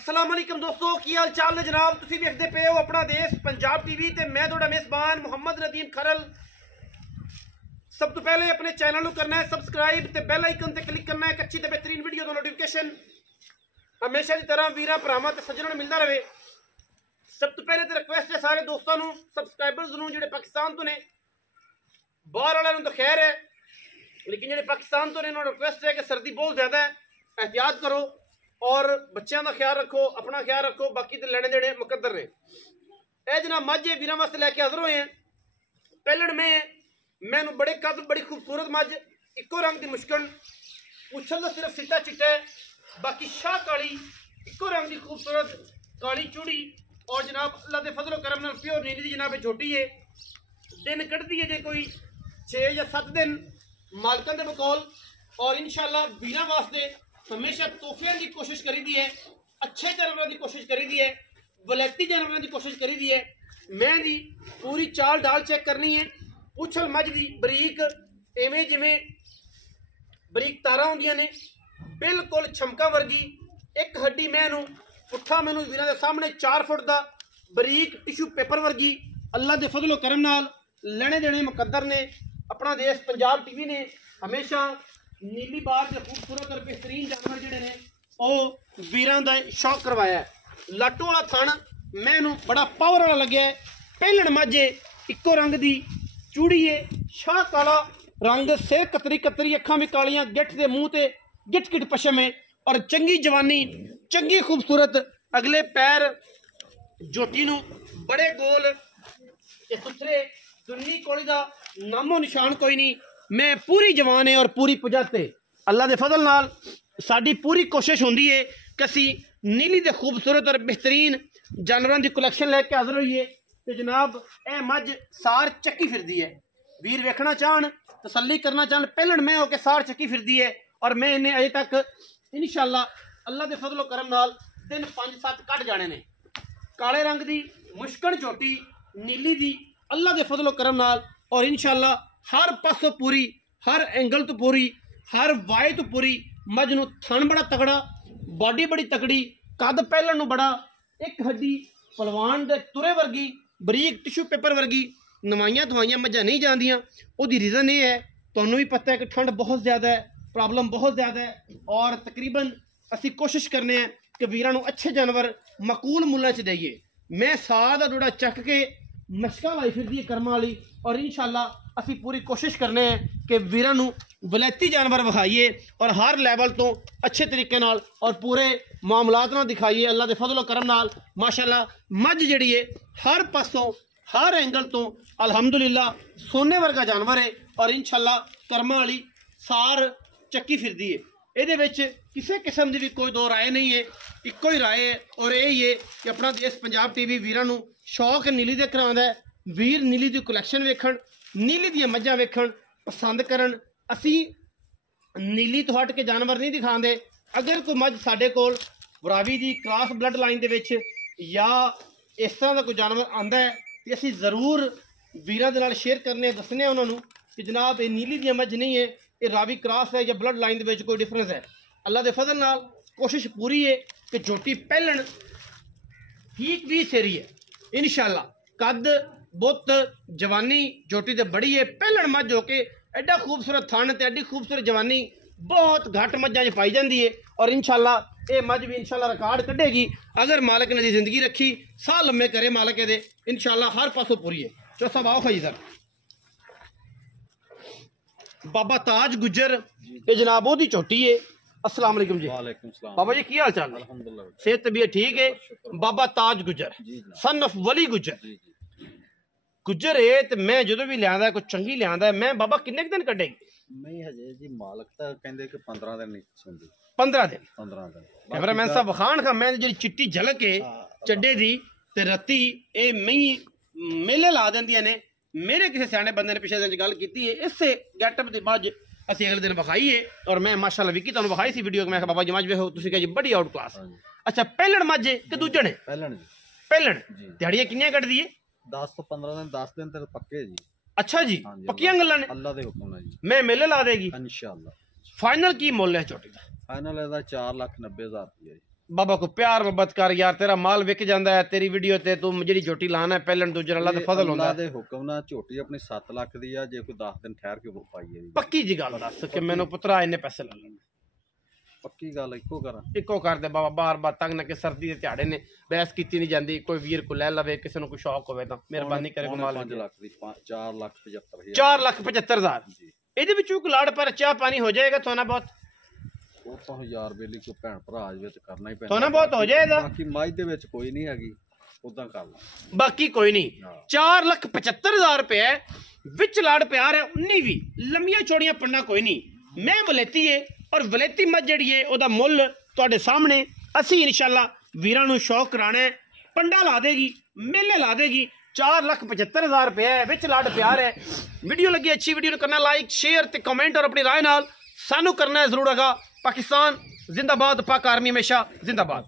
अस्सलाम वालेकुम दोस्तों, की हाल चाल ने जनाब। तुसी देखते पे हो अपना देश पंजाब टीवी ते मैं तुहाडा मेज़बान मुहम्मद नदीम खरल। सब तो पहले अपने चैनल को करना है सबसक्राइब ते बेल आइकन ते क्लिक करना है एक अच्छी ते बेहतरीन वीडियो का नोटिफिकेशन हमेशा की तरह वीर भरावां ते सज्जणां मिलता रहे। सब तो पहले तो रिक्वेस्ट है सारे दोस्तों को सबसक्राइबर्स को जिहड़े पाकिस्तान तो ने, बाहर वालों तो खैर है, लेकिन जिहड़े पाकिस्तान तो ने उन्होंने रिक्वेस्ट है कि सर्दी बहुत ज्यादा है, एहतियात करो और बच्चों का ख्याल रखो, अपना ख्याल रखो। बाकी तो लेने देने मुकद्दर ने। यह जनाब मझ वीर वास्ते लैके हाजिर हुए हैं। पहलड़ में मैनू बड़े कद बड़ी खूबसूरत मझ, इको रंग की मुश्किल, उछल का सिर्फ सिट्टा चिट्टा है, बाकी शाह काली इको रंग की खूबसूरत काली चूड़ी और जनाब अल्लाह के फजलो करम नाल प्योर नीली की जनाब छोटी है। दिन कटती है जे कोई 6 या 7 दिन मालकां दे बकौल। और इंशाअल्लाह वीरां वास्ते हमेशा तोहफियां की कोशिश करी दी है, अच्छे जानवरों की कोशिश करी दी है, वलैती जानवरों की कोशिश करी दी है। मैं दी पूरी चाल डाल चेक करनी है, उछल मझ दी बरीक इवें जिवें बरीक तारा होंदियां ने, बिल्कुल छमका वर्गी एक हड्डी मैनू पुट्ठा मैनू वीरां दे सामने 4 फुट का बरीक टिशू पेपर वर्गी। अल्लाह के फजलो करम नाल लेने देने मुकद्दर ने। अपना देश पंजाब टीवी ने हमेशा नीली बार के खूबसूरत और बेहतरीन जानवर जिहड़े ने वो वीरां दा शौक करवाया है। लाटू वाला थण मैनू बड़ा पावर वाला लग्या है। पहलण मझे इको रंग दी चूड़ी है, शाह काला रंग, सिर कतरी कतरी, अखां भी कालियां, गिठ दे मूँह ते गिठ गिठ पशम है और चंगी जवानी, चंगी खूबसूरत। अगले पैर जोटी नू बड़े गोल सुथरे, दुन्नी कोली दा नामो निशान कोई नहीं। मैं पूरी जवान है और पूरी पुजाते अल्लाह के फजल नाल साडी पूरी कोशिश होंदी है कि असी नीली दे खूबसूरत और बेहतरीन जानवरों की कलैक्शन लैके हाजिर होइए। तो जनाब यह मझ सार चक्की फिरदी है। वीर वेखना चाहन, तसल्ली करना चाहन, पहलण मैं होके सार चक्की फिरदी है और मैं इन्हें अजे तक इंशाअल्लाह अल्लाह के फजलो करम नाल दिन 5-7 कट जाने ने। काले रंग की मुश्किल झोटी नीली दी अल्लाह के फजलो करम नाल और इंशाअल्लाह हर पासों पूरी, हर एंगल तो पूरी, हर वाय तो पूरी। मझ नू थन बड़ा तगड़ा, बॉडी बड़ी तगड़ी, कद पहलण नू बड़ा, एक हड्डी पलवान दे तुरे वर्गी, बरीक टिशू पेपर वर्गी। नवाइयां धवाइयां मझां नहीं जांदियां। उहदी रीज़न ये है, तुहानू भी पता है कि ठंड बहुत ज़्यादा है, प्रॉब्लम बहुत ज़्यादा है और तकरीबन असी कोशिश करने हैं कि वीरां नू अच्छे जानवर मकूल मुल्लां च देइए। मैं साह दा डोड़ा चक के मशका लाई फिरदी है कर्मां वाली और इंशाअल्लाह असी पूरी कोशिश करने हैं कि वीरां नू वलैती जानवर विखाइए और हर लैवल तो अच्छे तरीके नाल और पूरे मामलात नाल दिखाइए। अल्लाह के फजलो करम नाल माशाअल्लाह मझ जिहड़ी है हर पासों हर एंगल तो अल्हम्दुलिल्लाह सोने वर्गा जानवर है और इंशाअल्लाह कर्मां वाली सार चक्की फिरदी है। ਇਹਦੇ ਵਿੱਚ ਕਿਸੇ किस्म की भी कोई दो राय नहीं है, इको ही राय है और यही है कि अपना देश पंजाब टीवी वीरां नू शौक नीली दे करांदा है। वीर नीली दी कलैक्शन वेखण, नीली दी मझां वेखण पसंद करन। असी नीली तो हट के जानवर नहीं दिखाते। अगर कोई मझ साडे कोल वरावी दी क्रॉस ब्लड लाइन दे विच या इस तरह का कोई जानवर आंदा है तो असी जरूर वीरां दे नाल शेयर करने, दसने उन्होंने कि जनाब ये नीली दी मझ नहीं है, ये रावी क्रॉस है या ब्लड लाइन दे विच कोई डिफरेंस है। अल्लाह के फजल नाल कोशिश पूरी है कि झोटी पहलण ठीक भी सेरी है इंशाअल्लाह। कद बुत जवानी झोटी तो बड़ी है। पहलण मझ होके एडा खूबसूरत थन ते एडी खूबसूरत जवानी बहुत घट मझां च पाई जाती है और इंशाअल्लाह ये मझ भी इंशाअल्लाह रिकॉर्ड कढ़ेगी अगर मालक ने जिंदगी रखी, साह लम्मे करे मालक दे, इंशाअल्लाह हर पासों पूरी है। चलो सब आओ खाई सर। बाबा ताज गुजर ये जनाब ओदी चोटी है। अस्सलाम वालेकुम जी। वालेकुम सलाम बाबा जी की हाल चाल? अल्हम्दुलिल्लाह सेहत तबीयत ठीक है? बाबा ताज गुजर सन ऑफ वली गुजर गुजर है तो मैं जो भी लिया कोई चंगी लिया मैं बाबा किन्ने दिन कटेगी? नहीं हजे जी मालक तो कहंदे कि 15 दिन नहीं सुनदी। 15 दिन 15 दिन कैमरामैन साहब बखान खा मैं जी चिट्टी झलक है चड्डे दी ते रत्ती ए मई मेले ला देंदियां ने। मेरे किसी सियाने बंदे ने पिछले दिन गल की है, इससे गैटअप के बाद असी अगले दिन विखाई है और मैं माशाअल्लाह विकी तुहानू विखाई सी वीडियो। मैं बाबा जी मझ वेखो तुसीं कहा जी बड़ी आउट क्लास। अच्छा पहलण मझ कि दूजण है? पहलण जी। पहलण दिहाड़ियां कितनियां कटदी है? 10 तो 15 दिन, 10 दिन तो पक्के जी। अच्छा जी पक्कियां गल्लां ने? अल्लाह दे हुक्म नाल जी मैं मेले ला देगी इंशाअल्लाह। फाइनल की मुल है चोटी दा? फाइनल ਇਹਦਾ 4,90,000 रुपया बाबा को प्यार मोहब्बत कर यार, तेरा माल विक जाता है तेरी वीडियो ते, तू ਜਿਹੜੀ ਝੋਟੀ ਲਾਣਾ ਹੈ ਪਹਿਲਣ ਦੂਜੇ ਅੱਲਾ ਦਾ ਫਜ਼ਲ ਹੁੰਦਾ ਅੱਲਾ ਦੇ ਹੁਕਮ ਨਾਲ ਝੋਟੀ ਆਪਣੀ 7 ਲੱਖ ਦੀ ਆ, ਜੇ ਕੋਈ 10 ਦਿਨ ਠਹਿਰ ਕੇ ਪਾਈਏ ਦੀ ਪੱਕੀ ਜੀ ਗੱਲ ਦੱਸ ਕਿ ਮੈਨੂੰ ਪੁੱਤਰਾ ਇੰਨੇ ਪੈਸੇ ਲੈ ਲੈਣੇ। ਪੱਕੀ ਗੱਲ ਇੱਕੋ ਕਰਾਂ, ਇੱਕੋ ਕਰਦੇ ਬਾਬਾ, ਬਾਰ ਬਾਰ ਤੰਗ ਨਾ ਕਿ ਸਰਦੀ ਦੇ ਦਿਹਾੜੇ ਨੇ ਬਹਿਸ ਕੀਤੀ ਨਹੀਂ ਜਾਂਦੀ, ਕੋਈ ਵੀਰ ਕੋ ਲੈ ਲਵੇ, ਕਿਸੇ ਨੂੰ ਕੋਈ ਸ਼ੌਕ ਹੋਵੇ ਤਾਂ ਮਿਹਰਬਾਨੀ ਕਰੇ ਮਾਲ 5 ਲੱਖ ਦੀ 4,75,000 4,75,000 ਇਹਦੇ ਵਿੱਚੋਂ ਕੋਈ ਲਾੜ ਪਰ ਚਾਹ ਪਾਣੀ ਹੋ ਜਾਏਗਾ ਥੋੜਾ ਬਹੁਤ, ਉਹ ਤਾਂ ਯਾਰ ਬੇਲੀ ਕੋਈ ਭੈਣ ਭਰਾ ਵਿੱਚ ਕਰਨਾ ਹੀ ਪੈਂਦਾ, ਥੋੜਾ ਬਹੁਤ ਹੋ ਜਾਏਗਾ, ਬਾਕੀ ਮਾਝ ਦੇ ਵਿੱਚ ਕੋਈ ਨਹੀਂ ਹੈਗੀ ਉਦਾਂ ਕਰ ਲਾ, ਬਾਕੀ ਕੋਈ ਨਹੀਂ। 4,75,000 ਰੁਪਏ ਵਿੱਚ ਲਾੜ ਪਿਆਰ ਹੈ, ਉਨੀ ਵੀ ਲੰਮੀਆਂ ਚੌੜੀਆਂ ਪੰਡਾ ਕੋਈ ਨਹੀਂ। ਮੈਂ ਵਲੇਤੀ ਹੈ ਔਰ ਵਲੇਤੀ ਮੱਝ ਜਿਹੜੀ ਹੈ ਉਹਦਾ ਮੁੱਲ ਤੁਹਾਡੇ ਸਾਹਮਣੇ, ਅਸੀਂ ਇਨਸ਼ਾਅੱਲਾ ਵੀਰਾਂ ਨੂੰ ਸ਼ੌਕ ਕਰਾਣਾ, ਪੰਡਾ ਲਾ ਦੇਗੀ, ਮੇਲੇ ਲਾ ਦੇਗੀ। 4,75,000 ਰੁਪਏ ਵਿੱਚ ਲਾੜ ਪਿਆਰ ਹੈ। ਵੀਡੀਓ ਲੱਗੀ ਅੱਛੀ, ਵੀਡੀਓ ਨੂੰ ਕਰਨਾ ਲਾइक शेयर ਤੇ ਕਮੈਂਟ और अपनी राय नाल सानू करना है जरूर। पाकिस्तान जिंदाबाद, पाक आर्मी हमेशा जिंदाबाद।